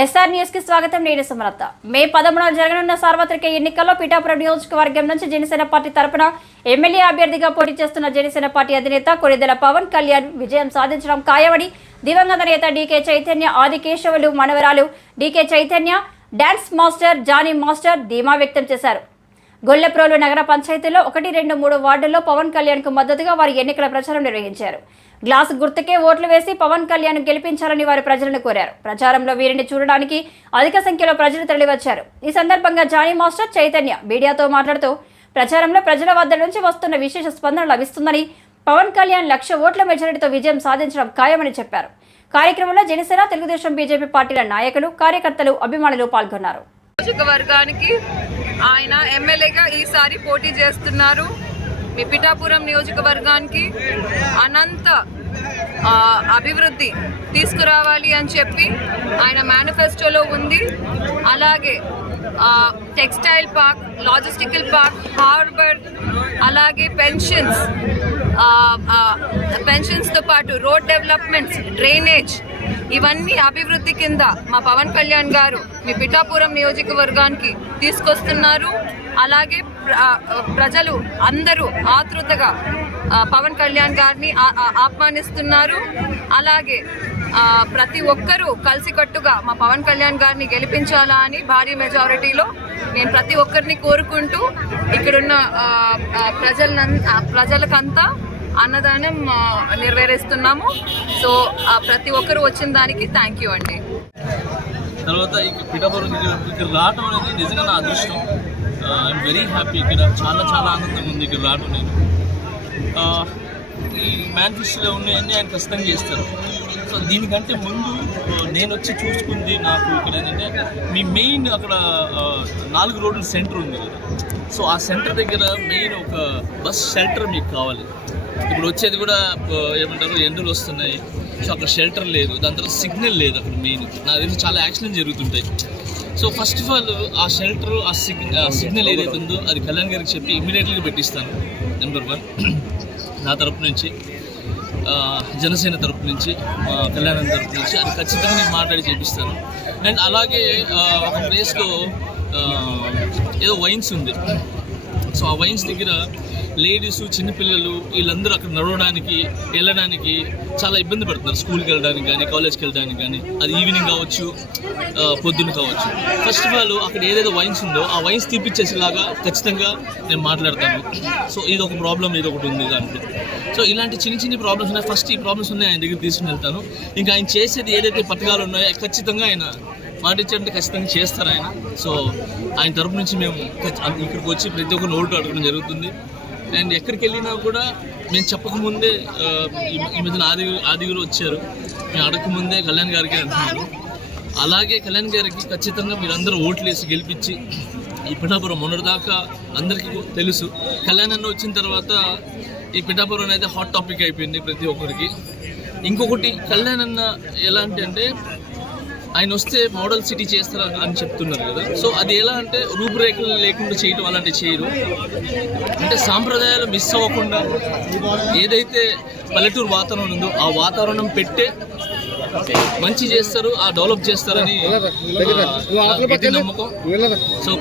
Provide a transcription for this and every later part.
SR news కి స్వాగతం. నేను సుమలత. మే 13న జరగనున్న సార్వత్రిక ఎన్నికల్లో పిఠాపురం నియోజకవర్గం నుంచి జనసేన పార్టీ తరపున ఎమ్మెల్యే అభ్యర్థిగా పోటీ చేస్తున్న జనసేన పార్టీ అధినేత కొణిదెల పవన్ కళ్యాణ్ విజయం సాధించడం ఖాయమని దివంగత నేత డీకే చైతన్య, ఆదికేశవులు మనవరాలు DK Chaitanya, dance master Jani master ధీమా వ్యక్తం చేశారు. గొల్లెప్రోలు నగర పంచాయతీలో 1, 2, 3 వార్డుల్లో పవన్ కళ్యాణ్ కు మద్దతుగా వారు ఎన్నికల ప్రచారం నిర్వహించారు. గ్లాస్ గుర్తుకే ఓట్లు వేసి పవన్ కళ్యాణ్ గెలిపించాలని వారు ప్రజలను కోరారు. ప్రచారంలో వీరిని చూడడానికి అధిక సంఖ్యలో ప్రజలు తరలివచ్చారు. ఈ సందర్భంగా జానీ మాస్టర్ చైతన్య మీడియాతో మాట్లాడుతూ ప్రచారంలో ప్రజల వద్ద నుంచి వస్తున్న విశేష స్పందన లభిస్తుందని, పవన్ కళ్యాణ్ 1,00,000 ఓట్ల మెజారిటీతో విజయం సాధించడం ఖాయమని చెప్పారు. కార్యక్రమంలో జనసేన, తెలుగుదేశం, బీజేపీ పార్టీల నాయకులు, కార్యకర్తలు, అభిమానులు పాల్గొన్నారు. నియోజకవర్గానికి ఆయన ఎమ్మెల్యేగా ఈసారి పోటీ చేస్తున్నారు. మీ పిఠాపురం నియోజకవర్గానికి అనంత అభివృద్ధి తీసుకురావాలి అని చెప్పి ఆయన మేనిఫెస్టోలో ఉంది. అలాగే textile park, logistical park, harbour, అలాగే పెన్షన్స్తో పాటు రోడ్ డెవలప్మెంట్స్, డ్రైనేజ్, ఇవన్నీ అభివృద్ధి కింద మా పవన్ కళ్యాణ్ గారు మీ పిఠాపురం నియోజకవర్గానికి తీసుకొస్తున్నారు. అలాగే ప్రజలు అందరూ ఆతృతగా పవన్ కళ్యాణ్ గారిని ఆహ్వానిస్తున్నారు. అలాగే ప్రతి ఒక్కరూ కలిసికట్టుగా మా పవన్ కళ్యాణ్ గారిని గెలిపించాలా అని భారీ మెజారిటీలో నేను ప్రతి ఒక్కరిని కోరుకుంటూ ఇక్కడున్న ప్రజలకంతా అన్నదానం నెరవేరుస్తున్నాము. సో ప్రతి ఒక్కరు వచ్చిన దానికి థ్యాంక్ యూ అండి. తర్వాత పిఠాపురం ఇక్కడ రావడం అనేది నిజంగా నా అదృష్టం. I'm very happy. ఇక్కడ చాలా ఆనందంగా ఉంది ఇక్కడ రావడం. నేను ఈ మేనిఫెస్టోలో ఉన్నాయన్నీ ఆయన ఖచ్చితంగా చేస్తారు. సో దీనికంటే ముందు నేను వచ్చి చూసుకుంది నాకు ఇక్కడ ఏంటంటే మీ మెయిన్ అక్కడ 4 రోడ్ల సెంటర్ ఉంది కదా. సో ఆ సెంటర్ దగ్గర మెయిన్ ఒక బస్ షెల్టర్ మీకు కావాలి. ఇప్పుడు వచ్చేది కూడా ఏమంటారు, ఎండలు వస్తున్నాయి. సో అక్కడ షెల్టర్ లేదు, దాని తర్వాత సిగ్నల్ లేదు అక్కడ. మెయిన్ నాకు తెలిసి చాలా యాక్సిడెంట్ జరుగుతుంటాయి. సో ఫస్ట్ ఆఫ్ ఆల్ ఆ షెల్టర్, ఆ సిగ్నల్ ఏదైతే ఉందో అది కళ్యాణ్ గారికి చెప్పి ఇమీడియట్గా పెట్టిస్తాను. నెంబర్ 1 నా తరపు నుంచి, జనసేన తరపు నుంచి, కళ్యాణ్ తరపు నుంచి అది ఖచ్చితంగా నేను మాట్లాడి చేపిస్తాను. అండ్ అలాగే ఒక ప్లేస్లో ఏదో వైన్స్ ఉంది. సో ఆ వైన్స్ దగ్గర లేడీస్, చిన్నపిల్లలు వీళ్ళందరూ అక్కడ నడవడానికి, వెళ్ళడానికి చాలా ఇబ్బంది పడుతున్నారు. స్కూల్కి వెళ్ళడానికి కానీ, కాలేజ్కి వెళ్ళడానికి కానీ, అది ఈవినింగ్ కావచ్చు, పొద్దున్న కావచ్చు. ఫస్ట్ ఆఫ్ ఆల్ అక్కడ ఏదైతే వైన్స్ ఉందో ఆ వైన్స్ తీపిచ్చేసేలాగా ఖచ్చితంగా నేను మాట్లాడతాను. సో ఇది ఒక ప్రాబ్లం, ఇది ఒకటి ఉంది దాంట్లో. సో ఇలాంటి చిన్న ప్రాబ్లమ్స్ ఉన్నాయి. ఫస్ట్ ఈ ప్రాబ్లమ్స్ ఉన్నాయి ఆయన దగ్గర తీసుకుని వెళ్తాను. ఇంకా ఆయన చేసేది ఏదైతే పథకాలు ఉన్నాయో ఖచ్చితంగా ఆయన మాట ఇచ్చారంటే ఖచ్చితంగా చేస్తారు ఆయన. సో ఆయన తరపు నుంచి మేము ఇక్కడికి వచ్చి ప్రతి ఒక్క నోటు అడగడం జరుగుతుంది. అండ్ ఎక్కడికి వెళ్ళినా కూడా మేము చెప్పకముందే ఈ మధ్యన ఆదిగురు వచ్చారు, మేము అడగకముందే కళ్యాణ్ గారికి అంటున్నారు. అలాగే కళ్యాణ్ గారికి ఖచ్చితంగా మీరందరూ ఓట్లు వేసి గెలిపించి ఈ పిఠాపురం మొన్నటిదాకా అందరికీ తెలుసు. కళ్యాణ్ అన్న వచ్చిన తర్వాత ఈ పిఠాపురం అనేది హాట్ టాపిక్ అయిపోయింది ప్రతి ఒక్కరికి. ఇంకొకటి కళ్యాణ్ అన్న ఎలాంటి అంటే ఆయన వస్తే మోడల్ సిటీ చేస్తారా అని చెప్తున్నారు కదా. సో అది ఎలా అంటే రూపురేఖలు లేకుండా చేయడం అలాంటివి చేయరు. అంటే సాంప్రదాయాలు మిస్ అవ్వకుండా ఏదైతే పల్లెటూరు వాతావరణం ఉందో ఆ వాతావరణం పెట్టే మంచి చేస్తారు, ఆ డెవలప్ చేస్తారని గట్టి నమ్మకం. సో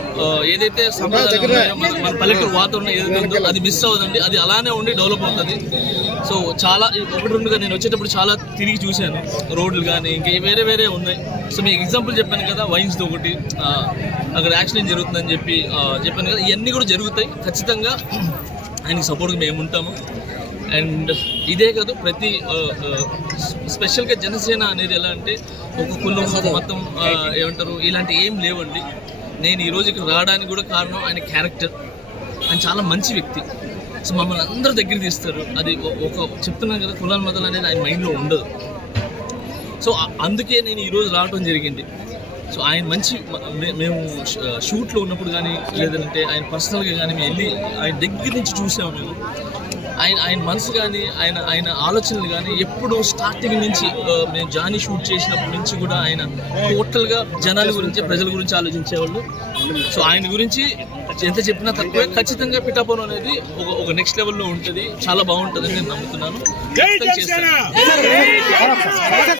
ఏదైతే సంప్రదాయం ఉన్నాయో మన పల్లెటూరు వాతావరణం ఏదైతే ఉందో అది మిస్ అవ్వదండి, అది అలానే ఉండి డెవలప్ అవుతుంది. సో చాలా 1-2గా నేను వచ్చేటప్పుడు చాలా తిరిగి చూశాను రోడ్లు కానీ, ఇంకా వేరే ఉన్నాయి. సో మీకు ఎగ్జాంపుల్ చెప్పాను కదా, వైన్స్తో ఒకటి అక్కడ యాక్సిడెంట్ జరుగుతుందని చెప్పాను కదా. ఇవన్నీ కూడా జరుగుతాయి. ఖచ్చితంగా ఆయనకి సపోర్ట్గా మేము ఉంటాము. అండ్ ఇదే కాదు, ప్రతి స్పెషల్గా జనసేన అనేది ఎలా అంటే ఒక కులం, ఒక మతం, ఏమంటారు, ఇలాంటి ఏం లేవండి. నేను ఈరోజు ఇక్కడ రావడానికి కూడా కారణం ఆయన క్యారెక్టర్. ఆయన చాలా మంచి వ్యక్తి. సో మమ్మల్ని అందరూ దగ్గర తీస్తారు. అది ఒక చెప్తున్నాను కదా, కులాల మతాలు అనేది ఆయన మైండ్లో ఉండదు. సో అందుకే నేను ఈరోజు రావడం జరిగింది. సో ఆయన మంచి, మేము షూట్లో ఉన్నప్పుడు కానీ లేదంటే ఆయన పర్సనల్గా కానీ మేము వెళ్ళి ఆయన దగ్గర నుంచి చూసాము. మేము ఆయన మనసు కానీ ఆయన ఆలోచనలు కానీ ఎప్పుడు స్టార్టింగ్ నుంచి మేము జానీ షూట్ చేసినప్పటి నుంచి కూడా ఆయన టోటల్గా జనాల గురించి, ప్రజల గురించి ఆలోచించేవాళ్ళు. సో ఆయన గురించి ఎంత చెప్పినా తక్కువే. ఖచ్చితంగా పిఠాపురం అనేది ఒక నెక్స్ట్ లెవెల్లో ఉంటుంది, చాలా బాగుంటుందని నేను నమ్ముతున్నాను.